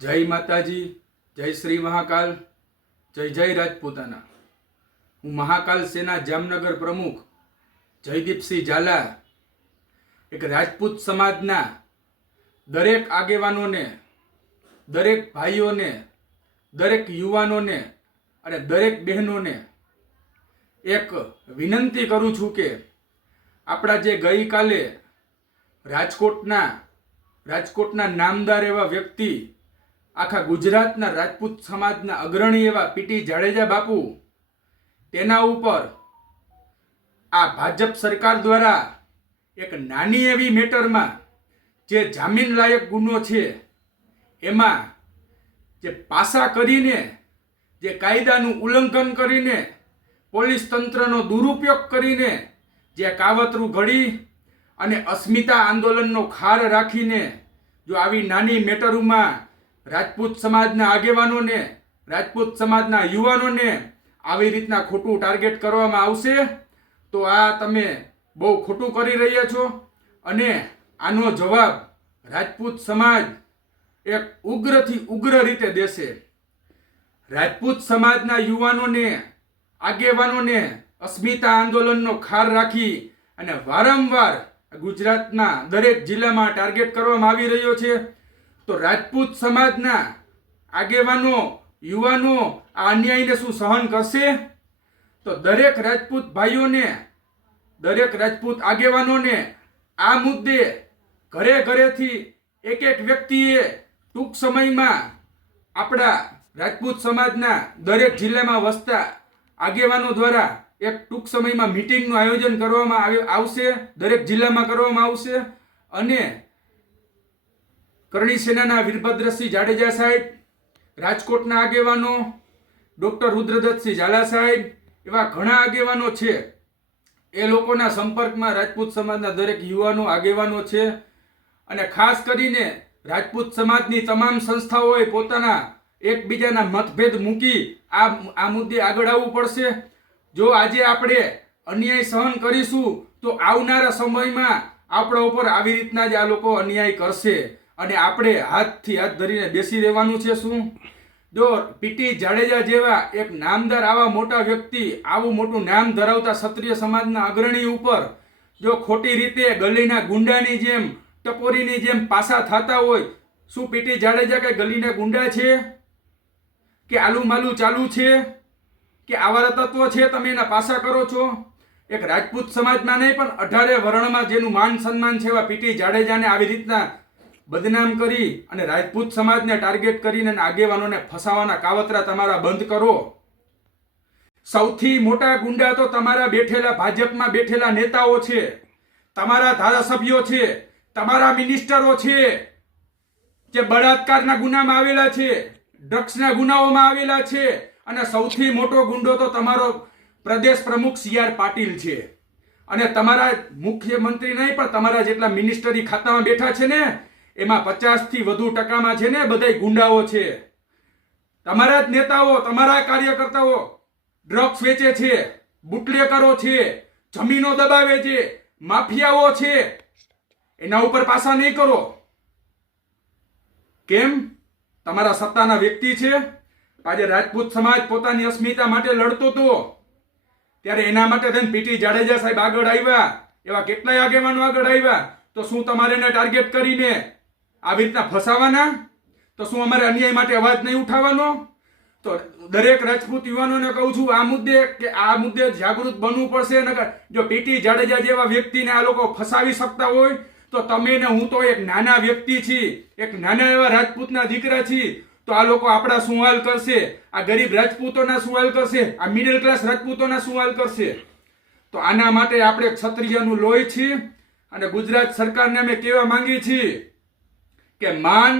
જય માતાજી જય શ્રી મહાકાલ જય જય રાજપૂતાના હું મહાકાલ સેના જામનગર પ્રમુખ જયદીપસિંહ ઝાલા એક રાજપૂત સમાજના દરેક આગેવાનોને દરેક ભાઈઓને દરેક યુવાનોને અને દરેક બહેનોને એક વિનંતી કરું છું કે આપણા જે ગઈકાલે રાજકોટના રાજકોટના નામદાર એવા વ્યક્તિ આખા ગુજરાતના રાજપૂત સમાજના અગ્રણી એવા પીટી જાડેજા બાપુ તેના ઉપર આ ભાજપ સરકાર દ્વારા એક નાની એવી મેટરમાં જે જામીન લાયક ગુનો છે એમાં જે પાસા કરીને જે કાયદાનું ઉલ્લંઘન કરીને પોલીસ તંત્રનો દુરુપયોગ કરીને જે કાવતરું ઘડી અને અસ્મિતા આંદોલનનો ખાર રાખીને જો આવી નાની મેટરોમાં રાજપૂત સમાજના આગેવાનોને રાજપૂત સમાજના યુવાનોને આવી રીતના ખોટું ટાર્ગેટ કરવામાં આવશે તો આ તમે બહુ ખોટું કરી રહ્યા છો અને આનો જવાબ રાજપૂત સમાજ એક ઉગ્રથી ઉગ્ર રીતે દેશે રાજપૂત સમાજના યુવાનોને આગેવાનોને અસ્મિતા આંદોલનનો ખાર રાખી અને વારંવાર ગુજરાતના દરેક જિલ્લામાં ટાર્ગેટ કરવામાં આવી રહ્યો છે તો રાજપૂત સમાજના આગેવાનો યુવાનો આ અન્યાયને શું સહન કરશે તો દરેક રાજપૂત ભાઈઓને દરેક રાજપૂત આગેવાનોને આ મુદ્દે ઘરે ઘરેથી એક એક વ્યક્તિએ ટૂંક સમયમાં આપણા રાજપૂત સમાજના દરેક જિલ્લામાં વસતા આગેવાનો દ્વારા એક ટૂંક સમયમાં મિટિંગનું આયોજન કરવામાં આવશે દરેક જિલ્લામાં કરવામાં આવશે અને કરણી સેનાના વીરભદ્રસિંહ જાડેજા સાહેબ રાજકોટના આગેવાનો ડૉક્ટર રુદ્રદત્તસિંહ ઝાલા સાહેબ એવા ઘણા આગેવાનો છે એ લોકોના સંપર્કમાં રાજપૂત સમાજના દરેક યુવાનો આગેવાનો છે અને ખાસ કરીને રાજપૂત સમાજની તમામ સંસ્થાઓએ પોતાના એકબીજાના મતભેદ મૂકી આ આ મુદ્દે આગળ આવવું પડશે જો આજે આપણે અન્યાય સહન કરીશું તો આવનારા સમયમાં આપણા ઉપર આવી રીતના જ આ લોકો અન્યાય કરશે અને આપણે હાથથી હાથ ધરીને બેસી રહેવાનું છે શું જો પીટી જાડેજા જેવા એક નામદાર આવા મોટા વ્યક્તિ આવું મોટું નામ ધરાવતા ક્ષત્રિય સમાજના અગ્રણી ઉપર જો ખોટી રીતે ગલીના ગુંડાની જેમ ટપોરીની જેમ પાસા થતા હોય શું પીટી જાડેજા કે ગલીના ગુંડા છે કે આલુમાલું ચાલુ છે કે આવા તત્વો છે તમે એના પાસા કરો છો એક રાજપૂત સમાજના નહીં પણ અઢારે વર્ણમાં જેનું માન સન્માન છે એવા પીટી જાડેજાને આવી રીતના બદનામ કરી અને રાજપૂત સમાજને ટાર્ગેટ કરીને આગેવાનોને ફસાવાના કાવતરા તમારા બંધ કરો સૌથી મોટા ગુંડા તો તમારા બેઠેલા ભાજપમાં બેઠેલા નેતાઓ છે તમારા ધારાસભ્યો છે તમારા મિનિસ્ટરો છે જે બળાત્કારના ગુનામાં આવેલા છે ડ્રગ્સના ગુનાઓમાં આવેલા છે અને સૌથી મોટો ગુંડો તો તમારો પ્રદેશ પ્રમુખ સી આર પાટીલ છે અને તમારા મુખ્યમંત્રી નહીં પણ તમારા જેટલા મિનિસ્ટરી ખાતામાં બેઠા છે ને એમાં પચાસ થી વધુ ટકામાં છે ને બધા ગુંડાઓ છે તમારા જ નેતાઓ તમારા કાર્યકર્તાઓ ડ્રગ્સ વેચે છે બુટલેકરો છે જમીનો દબાવે છે માફિયાઓ છે એના ઉપર પાસા નહીં કરો કેમ તમારા સત્તાના વ્યક્તિ છે આજે રાજપૂત સમાજ પોતાની અસ્મિતા માટે લડતો હતો ત્યારે એના માટે થઈને પીટી જાડેજા સાહેબ આગળ આવ્યા એવા કેટલાય આગેવાનો આગળ આવ્યા તો શું તમારે એને ટાર્ગેટ કરીને આવી રીતના ફસાવાના તો શું અમારે અન્યાય માટે અવાજ નહીં ઉઠાવવાનો તો દરેક રાજપૂત યુવાનોને કહું છું આ મુદ્દે કે આ મુદ્દે જાગૃત બનવું પડશે નકર જો પીટી જાડેજા જેવા વ્યક્તિને આ લોકો ફસાવી શકતા હોય તો તમે ને હું તો એક નાના વ્યક્તિ છી એક નાના એવા રાજપૂતના દીકરા છી તો આ લોકો આપણા શું હાલ કરશે આ ગરીબ રાજપૂતોના શું હાલ કરશે આ મિડલ ક્લાસ રાજપૂતોના શું હાલ કરશે તો આના માટે આપણે ક્ષત્રિયનું લોહી છીએ અને ગુજરાત સરકારને અમે કહેવા માંગીએ છીએ કે માન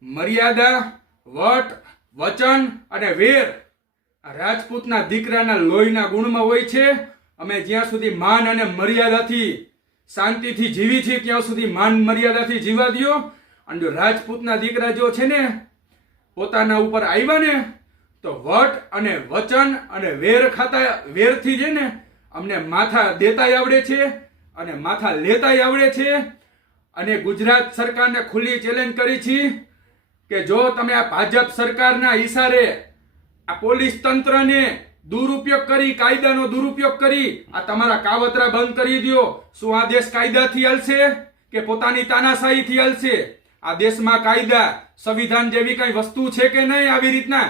મર્યાદા વટ વચન અને વેર રાજપૂતના દીકરાના લોહીના ગુણમાં હોય છે અમે જ્યાં સુધી માન અને મર્યાદાથી શાંતિથી જીવી છીએ ત્યાં સુધી માન મર્યાદાથી જીવા દો અને જો રાજપૂતના દીકરા જો છે ને પોતાના ઉપર આવ્યા ને તો વટ અને વચન અને વેર ખાતા વેરથી છે ને અમને માથા દેતાય આવડે છે અને માથા લેતાય આવડે છે અને ગુજરાત સરકારને ખુલ્લી ચેલેન્જ કરી છે કે જો તમે આ ભાજપ સરકારના ઈશારે આ પોલીસ તંત્રને દુરુપયોગ કરી કાયદાનો દુરુપયોગ કરી આ તમારા કાવતરા બંધ કરી દો શું આ દેશ કાયદાથી હલશે કે પોતાની તાનાશાહીથી હલશે આ દેશમાં કાયદા સંવિધાન જેવી કઈ વસ્તુ છે કે નહીં આવી રીતના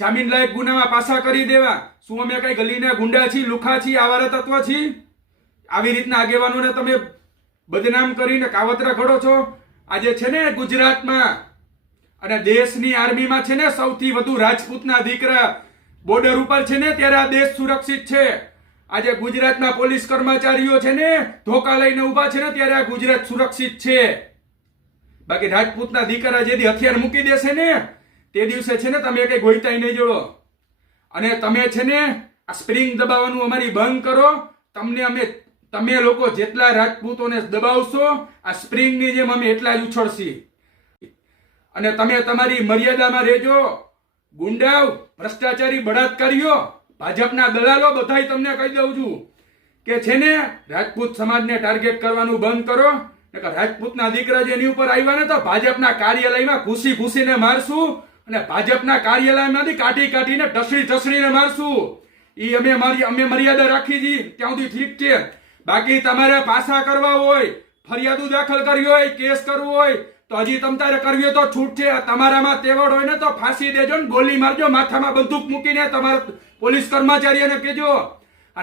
જામીન લાયક ગુનામાં પાછા કરી દેવા શું અમે કઈ ગલીના ગુંડા છીએ લુખા છીએ આવારા તત્વ છીએ આવી રીતના આગેવાનોને તમે બદનામ કરીને કાવતરા ખડો છો આજે છે ને ગુજરાતમાં અને દેશની આર્મીમાં છે ને સૌથી વધુ રાજપૂતના દીકરા બોર્ડર ઉપર છે ને ત્યારે આ દેશ સુરક્ષિત છે આજે ગુજરાતના પોલીસ કર્મચારીઓ છે ને ધોકા લઈને ઊભા છે ને ત્યારે આ ગુજરાત સુરક્ષિત છે બાકી રાજપૂતના દીકરા જેથી હથિયાર મૂકી દેશે ને તે દિવસે છે ને તમે કઈ ગોઈતાઈ નહીં જોડો અને તમે છે ને આ સ્પ્રિંગ દબાવવાનું અમારી બંધ કરો તમને અમે તમે લોકો જેટલા રાજપૂતોને દબાવશો આ સ્પ્રિંગની જેમ અમે એટલા જ ઉછળશી અને તમે તમારી મર્યાદામાં રહેજો ગુંડાઓ ભ્રષ્ટાચારી બળાત્કારીઓ ભાજપના દલાલો બધાય તમને કહી દઉં છું કે છે ને રાજપૂત સમાજને ટાર્ગેટ કરવાનું બંધ કરો રાજપૂતના દીકરા જેની ઉપર આવ્યા ને તો ભાજપના કાર્યાલયમાં ઘૂસી ઘૂસીને મારશું અને ભાજપના કાર્યાલયમાંથી કાઢી કાઢીને ઢસડી ઢસડીને મારશું એ અમે મારી અમે મર્યાદા રાખી દી ત્યાં સુધી ઠીક છે બાકી તમારે પાછા કરવા હોય ફરિયાદો દાખલ કરવી હોય કેસ કરવો હોય તો હજી તમારે કરવી હોય તો છૂટ છે તમારામાં તેવડ હોય ને તો ફાંસી દેજો ને ગોલી મારજો માથામાં બંદૂક મૂકીને તમારા પોલીસ કર્મચારીઓને કહેજો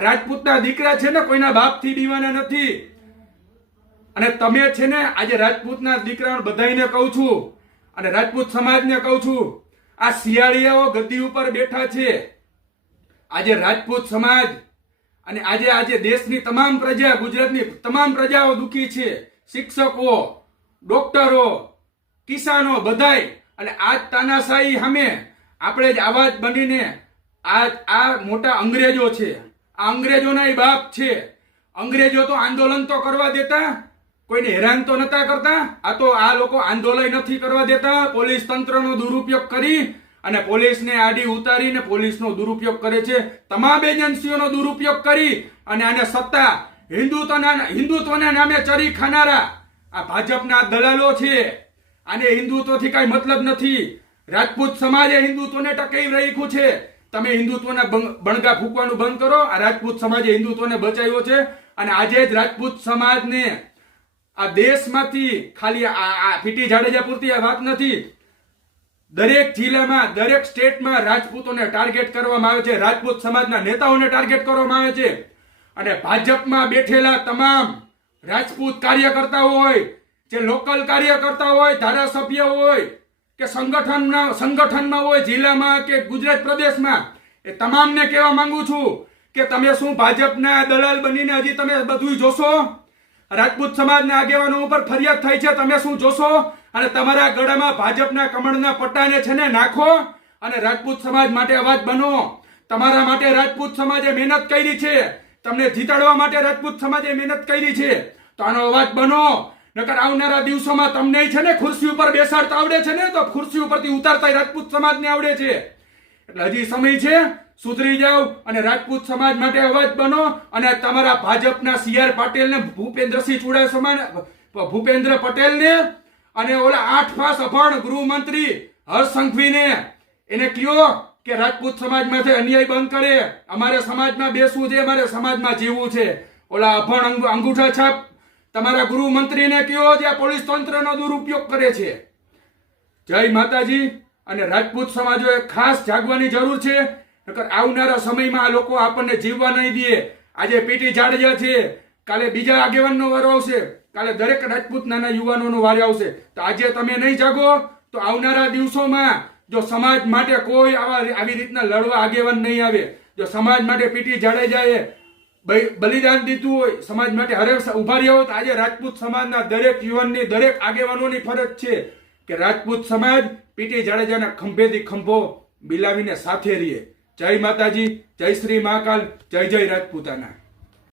રાજપૂતના દીકરા છે ને કોઈના બાપથી દીવાના નથી અને તમે છે ને આજે રાજપૂતના દીકરા બધાને કહું છું અને રાજપૂત સમાજને કહું છું આ શિયાળીયાઓ ગદ્દી ઉપર બેઠા છે આજે રાજપૂત સમાજ અને આજે આજે દેશની તમામ પ્રજા ગુજરાતની તમામ પ્રજાઓ દુઃખી છે શિક્ષકો ડોક્ટરો કિસાનો બધાય અને આજ તાનાશાહી સામે આપણે જ આવાજ બનીને આ આ મોટા અંગ્રેજો છે આ અંગ્રેજોના બાપ છે અંગ્રેજો તો આંદોલન તો કરવા દેતા કોઈને હેરાન તો નતા કરતા આ તો આ લોકો આંદોલન નથી કરવા દેતા પોલીસ તંત્રનો દુરુપયોગ કરી અને પોલીસને આડી ઉતારીને પોલીસનો દુરુપયોગ કરે છે તમામ એજન્સીઓનો દુરુપયોગ કરી અને આને સત્તા હિન્દુત્વના હિન્દુત્વના નામે ચરી ખાનારા આ ભાજપના દલાલો છે આને હિન્દુત્વથી કાંઈ મતલબ નથી રાજપૂત સમાજે હિન્દુત્વને ટકાવી રાખ્યું છે તમે હિન્દુત્વના બણગા ફૂંકવાનું બંધ કરો આ રાજપૂત સમાજે હિન્દુત્વને બચાવ્યો છે અને આજે જ રાજપૂત સમાજને આ દેશમાંથી ખાલી આ ફીટી જાડેજા પૂરતી આ વાત નથી દરેક જિલ્લામાં દરેક સ્ટેટમાં રાજપૂતોને ટાર્ગેટ કરવામાં આવે છે રાજપૂત સમાજના નેતાઓને ટાર્ગેટ કરવામાં આવે છે અને ભાજપમાં બેઠેલા તમામ રાજપૂત કાર્યકર્તા હોય જે લોકલ કાર્યકર્તા હોય ધારાસભ્ય હોય કે સંગઠનના સંગઠનમાં હોય જિલ્લામાં કે ગુજરાત પ્રદેશમાં એ તમામને કહેવા માંગુ છું કે તમે શું ભાજપના દલાલ બનીને હજી તમે બધું જોશો રાજપૂત સમાજના આગેવાનો ઉપર ફરિયાદ થઈ છે તમે શું જોશો અને તમારા ગળામાં ભાજપના કમળના પટ્ટાને છે ને નાખો અને રાજપૂત સમાજ માટે અવાજ બનો તમારા માટે રાજપૂત સમાજે મહેનત કરી છે તમને જીતાડવા માટે રાજપૂત સમાજે મહેનત કરી છે તો આનો અવાજ બનો નકર આવનારા દિવસોમાં તમને છે ને ખુરશી ઉપર બેસાડતા આવડે છે ને તો ખુરશી ઉપરથી ઉતારતા રાજપૂત સમાજને આવડે છે એટલે હજી સમય છે સુધરી જાઓ અને રાજપૂત સમાજ માટે અવાજ બનો અને તમારા ભાજપના સી આર પાટીલને ભૂપેન્દ્રસિંહ ચુડાસમા ભૂપેન્દ્ર પટેલને અને ઓલા આઠ પાસ અભણ ગૃહમંત્રી હર્ષ સંઘવીને એને કયો કે રાજપૂત સમાજમાંથી અન્યાય બંધ કરે અમારે સમાજમાં બેસવું છે અમારે સમાજમાં જીવવું છે ઓલા અભણ અંગૂઠા છાપ તમારા ગૃહમંત્રીને કયો જે પોલીસ તંત્રનો દુરુપયોગ કરે છે જય માતાજી અને રાજપૂત સમાજોએ ખાસ જાગવાની જરૂર છે નકર આવનારા સમયમાં આ લોકો આપણને જીવવા નહીં દે આજે પીટી જાડેજા છે કાલે બીજા આગેવાનનો વારો આવશે કાલે દરેક રાજપૂત નાના યુવાનોનો વારે આવશે તો આજે તમે નહીં જાગો તો આવનારા દિવસોમાં જો સમાજ માટે કોઈ આવા આવી રીતના લડવા આગેવાન નહીં આવે જો સમાજ માટે પીટી જાડેજાએ બલિદાન દીધું હોય સમાજ માટે હરેશ ઉભા રહ્યા હોય તો આજે રાજપૂત સમાજના દરેક યુવાનની દરેક આગેવાનોની ફરજ છે કે રાજપૂત સમાજ પીટી જાડેજાના ખંભેથી ખંભો બિલાવીને સાથે રહીએ જય માતાજી જય શ્રી મહાકાલ જય જય રાજપૂતાના